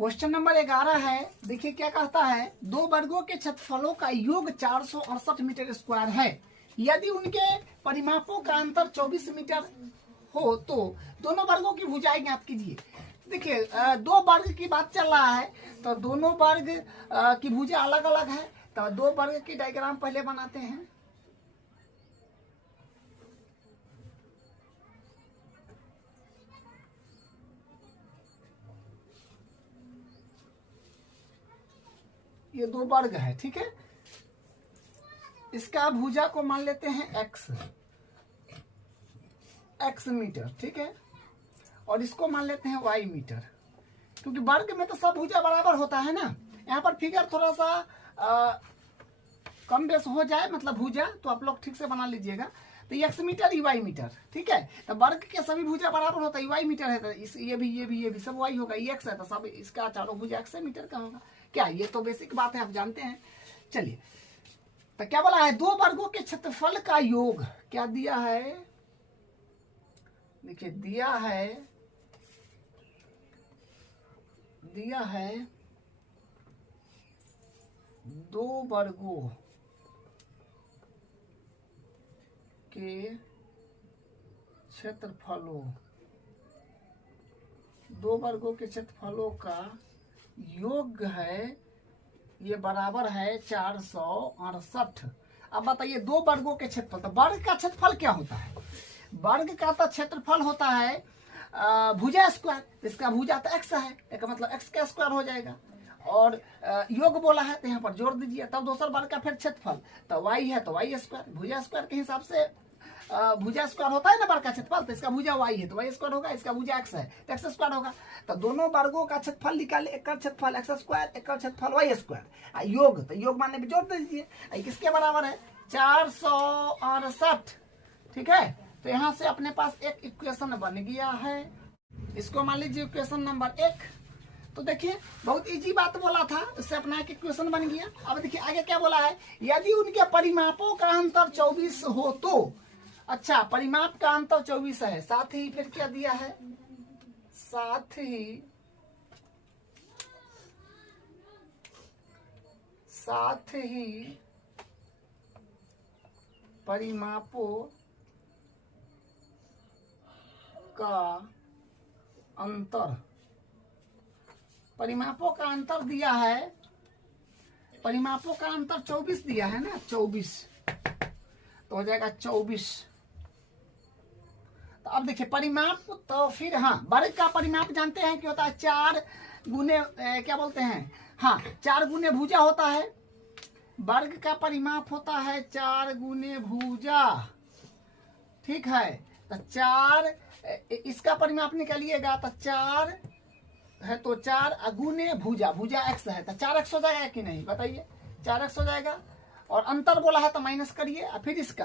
Question number 11 है। देखिए क्या कहता है, दो वर्गों के क्षेत्रफलों का योग 468 मीटर स्क्वायर है। यदि उनके परिमापों का अंतर 24 मीटर हो तो दोनों वर्गों की भुजाएं ज्ञात कीजिए। देखिए दो वर्ग की बात चल रहा है, तो दोनों वर्ग की भुजा अलग अलग है। तो दो वर्ग की डायग्राम पहले बनाते हैं। ये दो वर्ग है, ठीक है। इसका भुजा को मान लेते हैं x मीटर, ठीक है, और इसको मान लेते हैं y मीटर, क्योंकि वर्ग में तो सब भुजा बराबर होता है ना। यहाँ पर फिगर थोड़ा सा कम बेस हो जाए, मतलब भुजा, तो आप लोग ठीक से बना लीजिएगा। तो x मीटर y मीटर, ठीक है। तो वर्ग के सभी भुजा बराबर होता है, y मीटर है तो ये भी सब y होगा, ये x है तो सब इसका चारों भुजा x मीटर का होगा। क्या, ये तो बेसिक बात है, आप जानते हैं। चलिए, तो क्या बोला है, दो वर्गों के क्षेत्रफल का योग क्या दिया है। देखिए दिया है दो वर्गों के क्षेत्रफलों, दो वर्गों के क्षेत्रफलों का योग है, ये बराबर है 468। अब बताइए दो वर्गों के क्षेत्रफल, तो वर्ग का क्षेत्रफल क्या होता है। वर्ग का तो क्षेत्रफल होता है भुजा स्क्वायर। इसका भुजा तो x है, एक मतलब x का स्क्वायर हो जाएगा, और योग बोला है तो यहाँ पर जोड़ दीजिए, तब दूसरा वर्ग का फिर क्षेत्रफल तो y है तो y स्क्वायर। भुजा स्क्वायर के हिसाब से भुजा स्क्वायर होता है ना वर्ग का क्षेत्रफल, तो इसका भुजा y है तो y स्क्वायर होगा, इसका भुजा x है तो x स्क्वायर होगा। तो दोनों वर्गों का क्षेत्रफल निकाले, एक का क्षेत्रफल x स्क्वायर, एक का क्षेत्रफल y स्क्वायर। योग तो योग मानने पर जोड़ दीजिए, किसके बराबर है 468, ठीक है। तो यहाँ से अपने पास एक इक्वेशन बन गया है, इसको मान लीजिए इक्वेशन नंबर 1। तो देखिए बहुत इजी बात बोला था, इससे अपना एक इक्वेशन बन गया। अब देखिए आगे क्या बोला है, यदि उनके परिमापों का अंतर 24 हो तो, अच्छा परिमाप का अंतर 24 है, साथ ही फिर क्या दिया है, साथ ही परिमापों का अंतर, परिमापों का अंतर दिया है, परिमापों का अंतर 24 दिया है ना, 24 तो हो जाएगा 24। तो अब देखिए परिमाप, तो फिर हाँ वर्ग का परिमाप जानते हैं कि होता है 4 गुने क्या बोलते हैं, हाँ 4 गुने भुजा होता है। वर्ग का परिमाप होता है 4 गुने भुजा, ठीक है। तो 4 इसका परिमाप निकालिएगा तो 4 है तो 4 गुने भुजा, भुजा x है तो 4x हो जाएगा कि नहीं, बताइए 4x हो जाएगा। और अंतर बोला है तो माइनस करिए, और फिर इसका,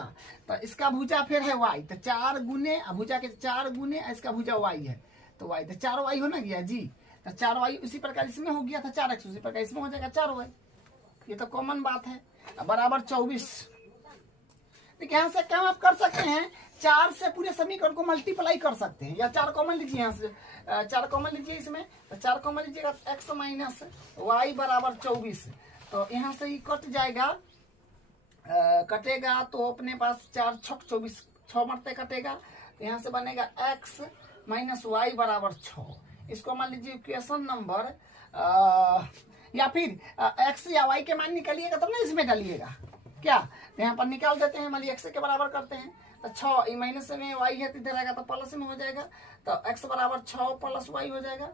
तो इसका भुजा फिर है y, तो 4 गुने भुजा के 4 गुने इसका भुजा y है तो y, तो 4y हो ना गया जी। तो 4y उसी प्रकार इसमें हो गया था 4x, उसी प्रकार इसमें हो जाएगा 4y, ये तो कॉमन बात है, बराबर 24। देखिए यहाँ से काम आप कर सकते हैं, 4 से पूरे समीकरण को मल्टीप्लाई कर सकते हैं, या 4 कॉमन लीजिए, यहाँ से 4 कॉमन लीजिए इसमें, तो 4 कॉमन लीजिएगा x माइनस वाई बराबर 24। तो यहाँ से ही कट जाएगा, कटेगा तो अपने पास 4 छक 24, 6 मरते कटेगा, तो यहाँ से बनेगा x माइनस वाई बराबर 6। इसको मान लीजिए इक्वेशन नंबर, या फिर x या y के मान निकालिएगा तब ना इसमें डालिएगा क्या, तो यहाँ पर निकाल देते हैं, मान लीजिए x के बराबर करते हैं तो 6 माइनस में y है तो इधर आएगा तो प्लस में हो जाएगा, तो x बराबर 6 प्लस y हो जाएगा।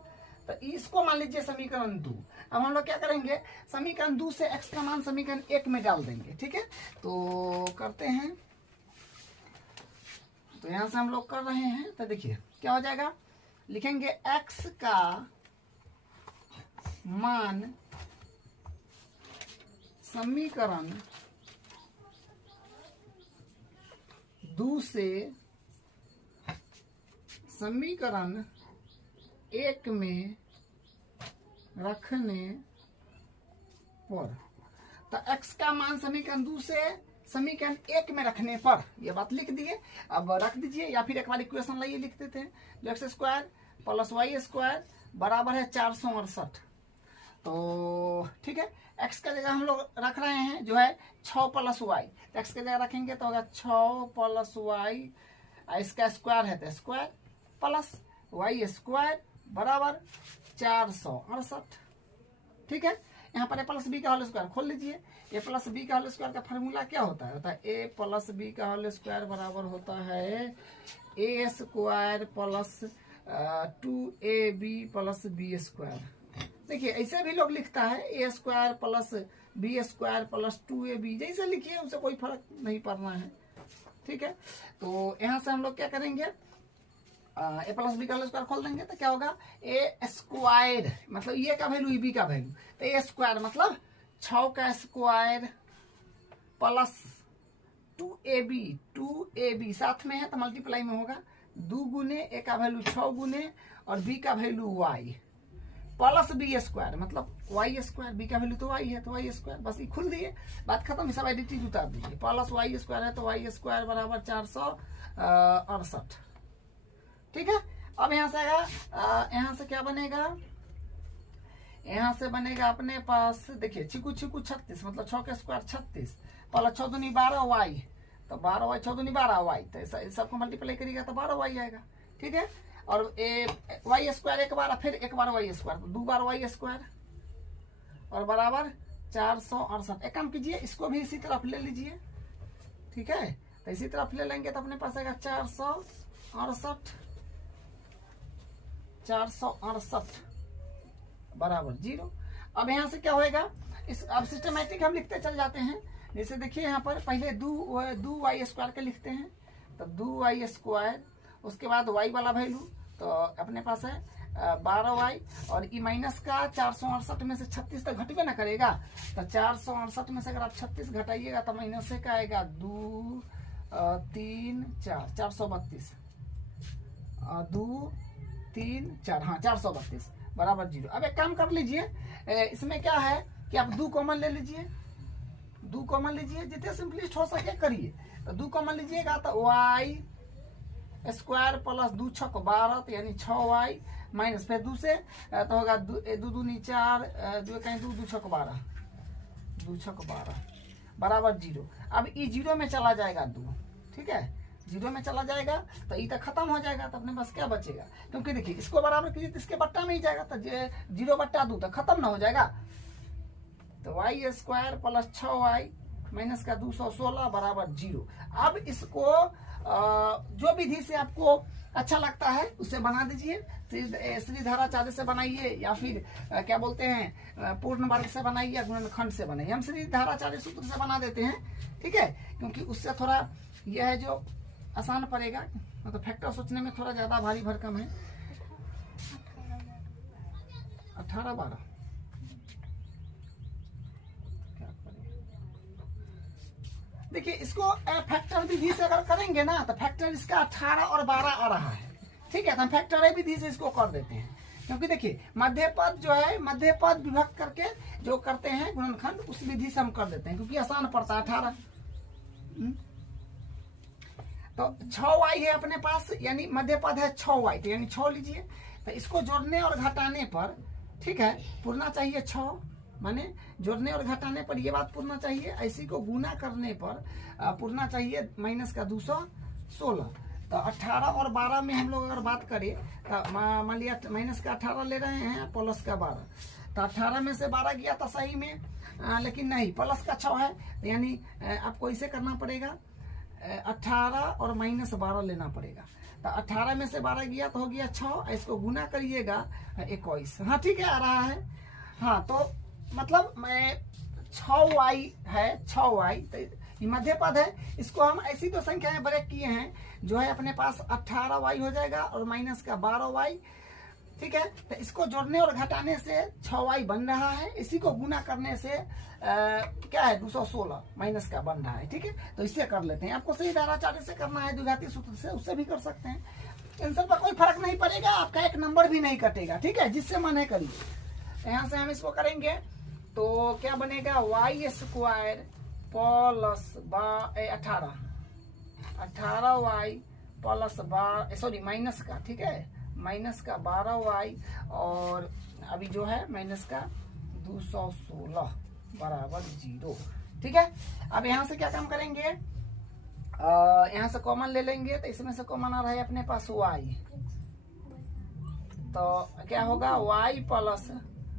तो इसको मान लीजिए समीकरण 2। अब हम लोग क्या करेंगे, समीकरण 2 से x का मान समीकरण 1 में डाल देंगे, ठीक है। तो करते हैं, तो यहाँ से हम लोग कर रहे हैं, तो देखिए क्या हो जाएगा, लिखेंगे x का मान समीकरण 2 से समीकरण 1 में रखने पर, तो x का मान समीकरण 2 से समीकरण 1 में रखने पर, यह बात लिख दिए। अब रख दीजिए, या फिर एक बार इक्वेशन लाइए लिख देते हैं, जो x square plus Y square बराबर है 468, तो ठीक है, x का जगह हम लोग रख रहे हैं जो है 6 + y, तो x की जगह रखेंगे तो होगा 6 + y, इसका स्क्वायर है तो स्क्वायर प्लस y स्क्वायर बराबर 468। ठीक है, यहाँ पर a + b का होल स्क्वायर खोल लीजिए। a + b का होल स्क्वायर का फार्मूला क्या होता है? a + b का होल स्क्वायर बराबर होता है a square plus 2ab + b square. देखिए ऐसे भी लोग लिखता है a square plus b square plus 2ab, जैसे लिखिए उससे कोई फर्क नहीं पड़ना है। ठीक है, तो यहाँ से हम लोग क्या करेंगे, a + b का होल स्क्वायर खोल देंगे तो क्या होगा a स्क्वायर, मतलब ये का वैल्यू b का वैल्यू, तो a स्क्वायर मतलब 6 का स्क्वायर प्लस 2ab साथ में है तो मल्टीप्लाई में होगा, 2 गुने a का वैल्यू 6 गुने और b का value y plus b square मतलब y स्क्वायर, b का वैल्यू तो y है तो y स्क्वायर, बस ये खुल दिए, बात खत्म। सब एडिटिव उतार दीजिए, प्लस y स्क्वायर है तो y स्क्वायर बराबर 468। ठीक है, अब यहाँ से आएगा, यहाँ से क्या बनेगा, यहाँ से बनेगा अपने पास, देखिए चिकू 36 मतलब 6 का स्क्वायर 36 प्लस 6 दूनी 12y, तो 12y 6 दूनी 12y, तो सबको मल्टीप्लाई करिएगा तो 12y आएगा। ठीक है, और y स्क्वायर एक बार फिर एक बार y स्क्वायर, तो 2 बार y स्क्वायर और बराबर 468। एक काम कीजिए, इसको भी इसी तरफ ले लीजिए। ठीक है, तो इसी तरफ ले लेंगे तो अपने पास आएगा 468 बराबर 0। अब यहाँ से क्या होएगा, इस अब सिस्टमैटिक हम लिखते चल जाते हैं। जैसे देखिए यहाँ पर पहले 2 y स्क्वायर के लिखते हैं, तो 2 y स्क्वायर, उसके बाद y वाला वैल्यू तो अपने पास है 12y, और ई माइनस का 468 में से 36 तक घटबे ना करेगा, तो 468 में से अगर आप 36 घटाइएगा तो माइनस से का आएगा 2 3 4 432, 2 3 4, हाँ 432 बराबर 0। अब एक काम कर लीजिए, इसमें क्या है कि आप 2 कॉमन ले लीजिए, 2 कॉमन लीजिए, जितने सिंपलिस्ट हो सके करिए। तो 2 कॉमन लीजिएगा तो y स्क्वायर प्लस 2 छक 12, तो यानी 6y माइनस फिर 2 से तो होगा 2 दूनी 4, 2 कहीं 2 छक 12, 2 छक 12 बराबर 0। अब ई 0 में चला जाएगा 2, ठीक है 0 में चला जाएगा तो ई तक खत्म हो जाएगा, तो अपने पास क्या बचेगा, क्योंकि देखिए इसको बराबर कीजिए तो इसके बट्टा में ही जाएगा, तो 0/2 तक खत्म ना हो जाएगा। तो y square plus 6y minus का 216 बराबर 0। अब इसको जो विधि से आपको अच्छा लगता है उससे बना दीजिए, श्रीधराचार्य से बनाइए या फिर क्या बोलते हैं पूर्ण वर्ग से बनाइए या गुणनखंड से बनाइए। हम श्रीधराचार्य सूत्र से बना देते हैं, ठीक है, क्योंकि उससे थोड़ा यह है जो आसान पड़ेगा, मतलब फैक्टर सोचने में थोड़ा ज्यादा भारी भरकम है। 18 12 देखिए, इसको फैक्टर विधि से अगर करेंगे ना तो फैक्टर इसका 18 और 12 आ रहा है, ठीक है, तो हम फैक्टर विधि से इसको कर देते हैं, क्योंकि देखिए मध्य पद जो है मध्य पद विभक्त करके जो करते हैं गुणनखंड, उस विधि से हम कर देते हैं क्योंकि आसान पड़ता है 18। तो 6y है अपने पास, यानी मध्य पद है 6y, तो यानी 6 लीजिए, तो इसको जोड़ने और घटाने पर, ठीक है, पूर्णा चाहिए 6, माने जोड़ने और घटाने पर ये बात पूर्णा चाहिए, ऐसी को गुना करने पर पूर्णा चाहिए माइनस का 216। तो 18 और 12 में हम लोग अगर बात करें तो मान लिया माइनस का 18 ले रहे हैं प्लस का 12, तो 18 में से 12 गया था सही में, लेकिन नहीं प्लस का 6 है, तो यानी आपको इसे करना पड़ेगा 18 और माइनस 12 लेना पड़ेगा। तो 18 में से 12 गया तो हो गया 6, इसको गुना करिएगा 21। हाँ ठीक है, आ रहा है। हाँ तो मतलब मैं 6y है, 6y तो ये मध्य पद है, इसको हम ऐसी दो संख्याएं ब्रेक किए हैं जो है अपने पास 18y हो जाएगा और माइनस का 12y, ठीक है, तो इसको जोड़ने और घटाने से 6y बन रहा है, इसी को गुना करने से क्या है 216 माइनस का बन रहा है, ठीक है, तो इससे कर लेते हैं। आपको श्रीधराचार्य से करना है द्विघाती सूत्र से, उससे भी कर सकते हैं, इन सब पर कोई फर्क नहीं पड़ेगा, आपका एक नंबर भी नहीं कटेगा, ठीक है, जिससे मन है करिए। यहाँ से हम इसको करेंगे तो क्या बनेगा y square plus 18y plus sorry minus का, ठीक है, माइनस का 12y और अभी जो है माइनस का 216 बराबर 0। ठीक है, अब यहाँ से क्या काम करेंगे, यहाँ से कॉमन ले लेंगे, तो इसमें से कॉमन आ रहा है अपने पास y, तो क्या होगा y प्लस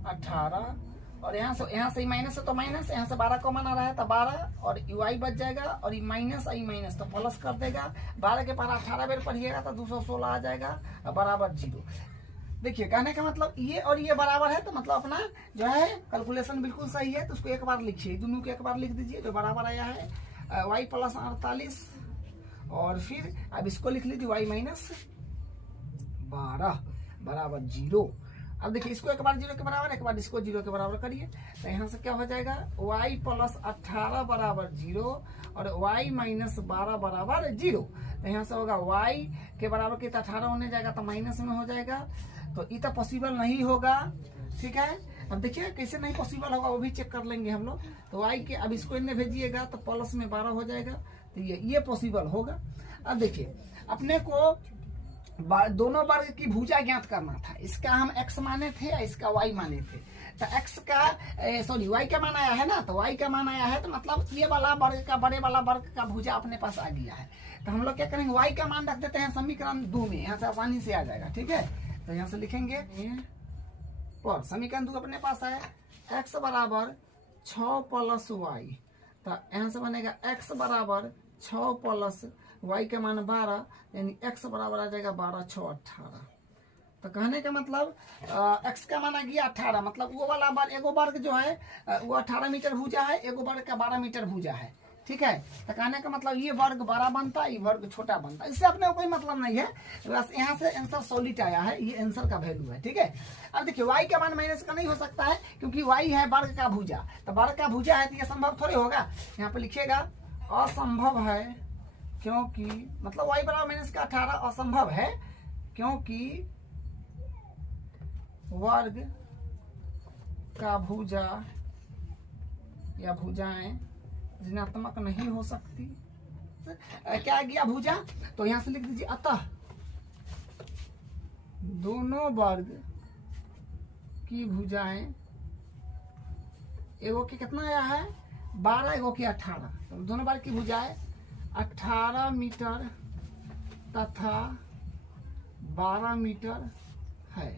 18, और यहाँ से ही माइनस है तो माइनस, यहाँ से 12 कॉमन आ रहा है तो 12, और y बच जाएगा, और माइनस आई माइनस तो प्लस कर देगा, 12 के पार 18 बेर पढ़िएगा तो 216 आ जाएगा बराबर 0। देखिए कहने का मतलब ये और ये बराबर है, तो मतलब अपना जो है कैलकुलेशन बिल्कुल सही है, तो उसको एक बार लिखिए, दोनों को एक बार लिख दीजिए, जो बराबर आया है y प्लस 48, और फिर अब इसको लिख लीजिए y माइनस 12 बराबर 0। अब देखिए इसको एक बार 0 के बराबर, एक बार इसको 0 के बराबर करिए, तो यहाँ से क्या हो जाएगा y प्लस 18 बराबर 0 और y माइनस 12 बराबर 0। तो यहाँ से होगा y के बराबर के 18 होने जाएगा तो माइनस में हो जाएगा, तो ये तो पॉसिबल नहीं होगा। ठीक है, अब देखिए कैसे नहीं पॉसिबल होगा वो भी चेक कर लेंगे हम लोग। तो y के अब इसको इन्हें भेजिएगा तो प्लस में 12 हो जाएगा, तो ये पॉसिबल होगा। अब देखिए अपने को दोनों वर्ग की भुजा ज्ञात करना था, इसका हम x माने थे या इसका y माने थे, तो x का y का मान आया है ना, तो y का मान आया है, तो मतलब ये वाला वर्ग का बड़े वाला वर्ग का भुजा अपने पास आ गया है। तो हम लोग क्या करेंगे, y का मान रख देते हैं समीकरण 2 में, यहाँ से आसानी से आ जाएगा। ठीक है, तो यहाँ से लिखेंगे पर समीकरण 2 अपने पास है x बराबर 6 प्लस y, तो यहाँ से बनेगा x बराबर 6 प्लस y का मान 12, यानी x बराबर आ जाएगा 12 6 18। तो कहने का मतलब x का मान आ गया 18, मतलब वो वाला वर्ग, एगो वर्ग जो है वो 18 मीटर भुजा है, एगो वर्ग का 12 मीटर भुजा है। ठीक है, तो कहने का मतलब ये वर्ग बड़ा बनता है, ये वर्ग छोटा बनता है, इससे अपने को कोई मतलब नहीं है, बस यहाँ से आंसर सॉलिड आया है, ये आंसर का वैल्यू है। ठीक है, अब देखिए y का मान माइनस का नहीं हो सकता है, क्योंकि y है वर्ग का भुजा, तो वर्ग का भुजा है तो ये संभव थोड़े होगा, यहाँ पे लिखिएगा असंभव है, क्योंकि मतलब y बराबर माइनस का 18 असंभव है, क्योंकि वर्ग का भुजा या भुजाएं ऋणात्मक नहीं हो सकती। क्या आ गया भुजा, तो यहां से लिख दीजिए अतः दोनों वर्ग की भुजाएं, एगो की कितना आया है 12, एगो की 18, तो दोनों वर्ग की भुजाएं 18 मीटर तथा 12 मीटर है,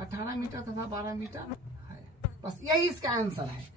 18 मीटर तथा 12 मीटर है, बस यही इसका आंसर है।